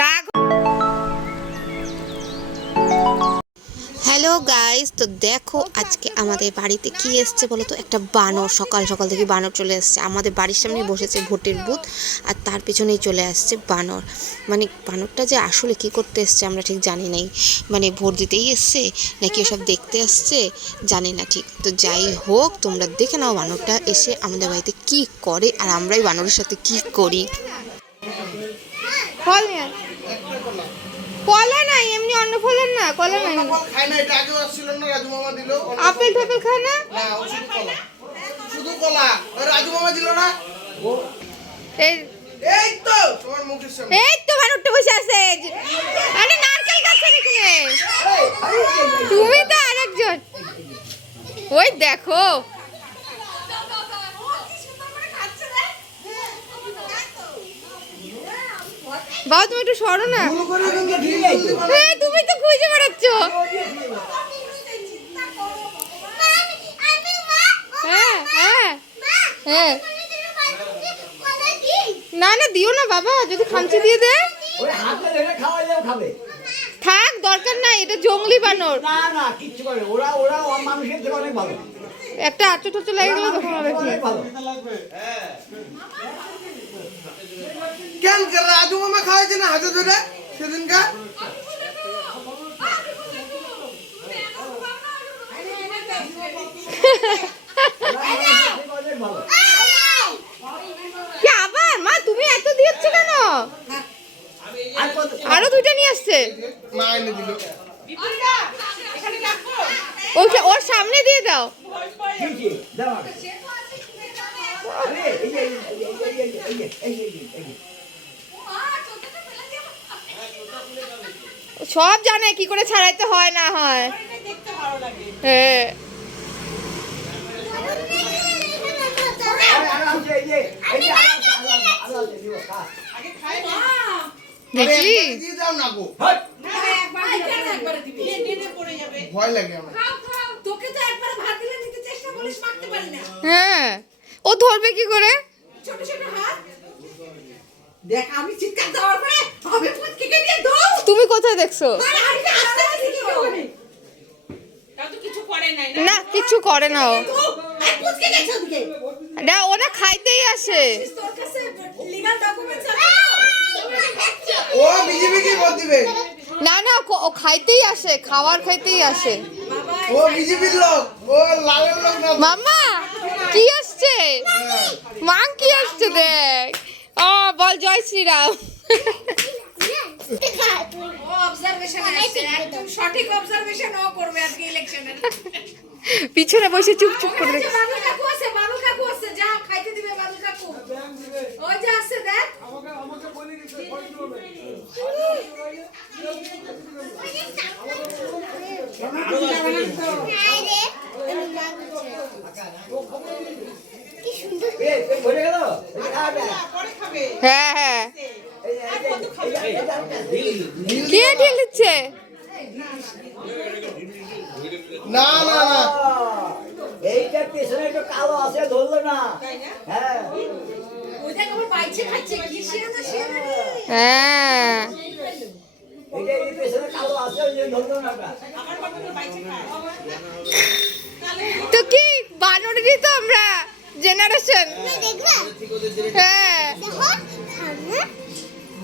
রাগ hello guys তো দেখো আজকে আমাদের বাড়িতে কি এসছে বলো তো? একটা বানর সকাল সকাল থেকে বানর চলে এসছে। আমাদের বাড়ির সামনে বসেছে ভোটের বুথ আর তার পেছনেই চলে আসছে বানর। মানে বানরটা যে আসলে কি করতে এসছে আমরা ঠিক জানি নাই। মানে ভোট দিতেই এসছে নাকি ওসব দেখতে আসছে জানি না ঠিক। তো যাই হোক তোমরা দেখে নাও বানরটা এসে আমাদের বাড়িতে কি করে আর আমরাই বানরের সাথে কি করি। ফল নিয়ে কলা নাই এমনি অন্য ফলের না কলা নাই। খায় না এটা আগেও আসছিল না রাজু মামা দিল আপেল টাপেল খায় না? না শুধু কলা। শুধু কলা। রাজু মামা দিল না? এই এই তো তোমার মুখের সামনে। এই তো বানরটা বসে আছে। আরে নারকেল গাছের এখানে। তুমি তো আরেকজন। ওই দেখো বাবা তুমি একটু সরো না। এই, তুমি তো খুঁজে বেড়াচ্ছ। হ্যাঁ হ্যাঁ হ্যাঁ। না না দিও না বাবা যদি খামচি দিয়ে দে। থাক দরকার নাই এটা জঙ্গলি বানর। না না কিচ্ছু করে ওরা ওরা মানুষের থেকে অনেক ভালো। একটা আচু লাগে গেলে তখন হবে। কি কেন কে রাজু মামা খাওয়াইছে না হাতে ধরে? সেদিনকার আবার? মা তুমি এত দিচ্ছ কেন? আর দুইটা নিয়ে আসছে। মা এনে দিল। ওকে ওর সামনে দিয়ে দাও। দাও আরে এই যে এই যে এই যে এই যে এই যে এই যে এই যে সব জানে কি করে ছাড়াইতে হয় না হয়। হ্যাঁ। হ্যাঁ। ও ধরবে কি করে? ছোট ছোট হাত। দেখ, আমি চিৎকার দেওয়ার পরে তুমি কোথায় দেখছ? আরে আমি আস্তে আস্তে কি করে তাও তো কিছু করে নাই না? কিছু করে না ও। না ওরা খাইতেই আসে। তোর কাছে লিগ্যাল ডকুমেন্টস আছে? ও বিজেপি কি ভোট দিবে? না না ও- ও খাইতেই আসে খাবার খাইতেই আসে। ও বিজেপির লোক ও লালের লোক না মাম্মা কি আসছে? মাং কি আসছে দেখ। ও বল জয় শ্রীরাম। ও অবজারভেশন সঠিক অবজারভেশন ও করবে আজকে ইলেকশনের পিছনে বসে চুপ চুপ করে দেখ বাবুল কাকু আছে বাবুল কাকু আছে যাও খাইতে দিবে বাবুল কাকু ওই যে আছে দেখ এই এই ভরে গেল এই খা দে হ্যাঁ হ্যাঁ। কে ঢিল দিচ্ছে? না না না। এইটা পেছনে একটু কালো আছে ধরলো না। হ্যাঁ। ওই দেখ আমার বাইছে খাচ্ছে? কি শিয়ানা শিয়ানা রে? হ্যাঁ। এইটা এই পেছনে কালো আছে ধরলো না তো কি বানরেরই তো আমরা জেনারেশন হ্যাঁ।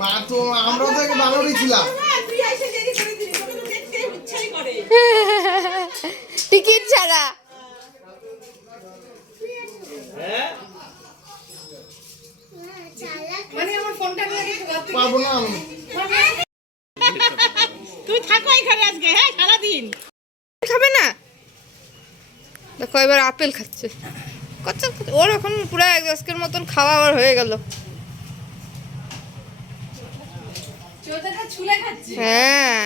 মা তো আমরাও তো আগে ছিলাম। তুই এসে দেরি করে দিলি তোকে তো দেখতে ইচ্ছাই করে। টিকিট ছাড়া। মানে আমার ফোনটা নিয়ে পাবো না আমি। থাকো এখানে আজকে হ্যাঁ সারাদিন। খাবে না? দেখো এবার আপেল খাচ্ছে। কচ্ছা ওর এখন পুরো আজকের মতন খাওয়া আবার হয়ে গেল। চোদাটা ছুলে খাচ্ছে? হ্যাঁ।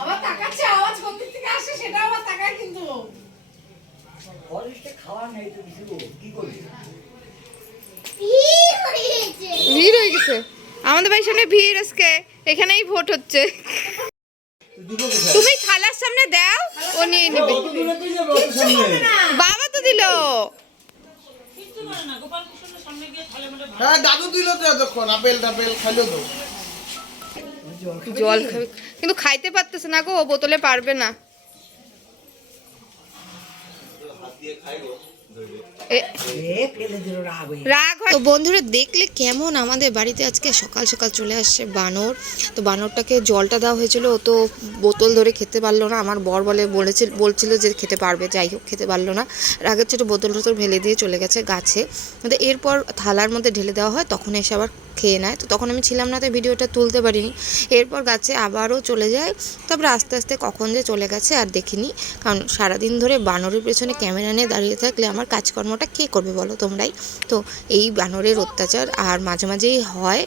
আবার তাকাচ্ছে আওয়াজ কোথা থেকে আসে সেটা আবার তাকায় কিন্তু ফরেস্টে খাওয়ার নেই তো কিছু কি করবি? ভিড় হয়ে গেছে। আমাদের বাড়ির সামনে ভিড় আজকে এখানেই ভোট হচ্ছে। তুমি থালার সামনে দাও ও নিয়ে নেবে। বাবা তো দিল। হ্যাঁ দাদু দিল তো এতক্ষণ আপেল টাপেল খাইলো তো। জল খাবে। কিন্তু খাইতে পারতেছে না গো ও বোতলে পারবে না। ফেলে দিল রাগ হয় তো বন্ধুরা দেখলে কেমন আমাদের বাড়িতে আজকে সকাল সকাল চলে আসছে বানর। তো বানরটাকে জলটা দেওয়া হয়েছিল ও তো বোতল ধরে খেতে পারল না। আমার বর বলে বলেছিল বলছিল যে খেতে পারবে। যাই হোক খেতে পারল না। রাগের ছোটো বোতল টোতল ফেলে দিয়ে চলে গেছে গাছে। তো এরপর থালার মধ্যে ঢেলে দেওয়া হয় তখন এসে আবার খেয়ে নেয়। তো তখন আমি ছিলাম না তাই ভিডিওটা তুলতে পারিনি। এরপর গাছে আবারও চলে যায়। তারপরে আস্তে আস্তে কখন যে চলে গেছে আর দেখিনি। কারণ সারাদিন ধরে বানরের পেছনে ক্যামেরা নিয়ে দাঁড়িয়ে থাকলে আমার কাজকর্মটা কে করবে বলো তোমরাই? তো এই বানরের অত্যাচার আর মাঝে মাঝেই হয়।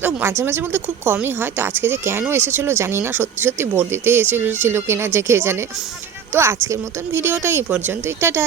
তো মাঝে মাঝে বলতে খুব কমই হয়। তো আজকে যে কেন এসেছিল জানি না। সত্যি সত্যি ভোট দিতে এসেছিল কিনা যে কে জানে। তো আজকের মতন ভিডিওটা এই পর্যন্তই। টাটা!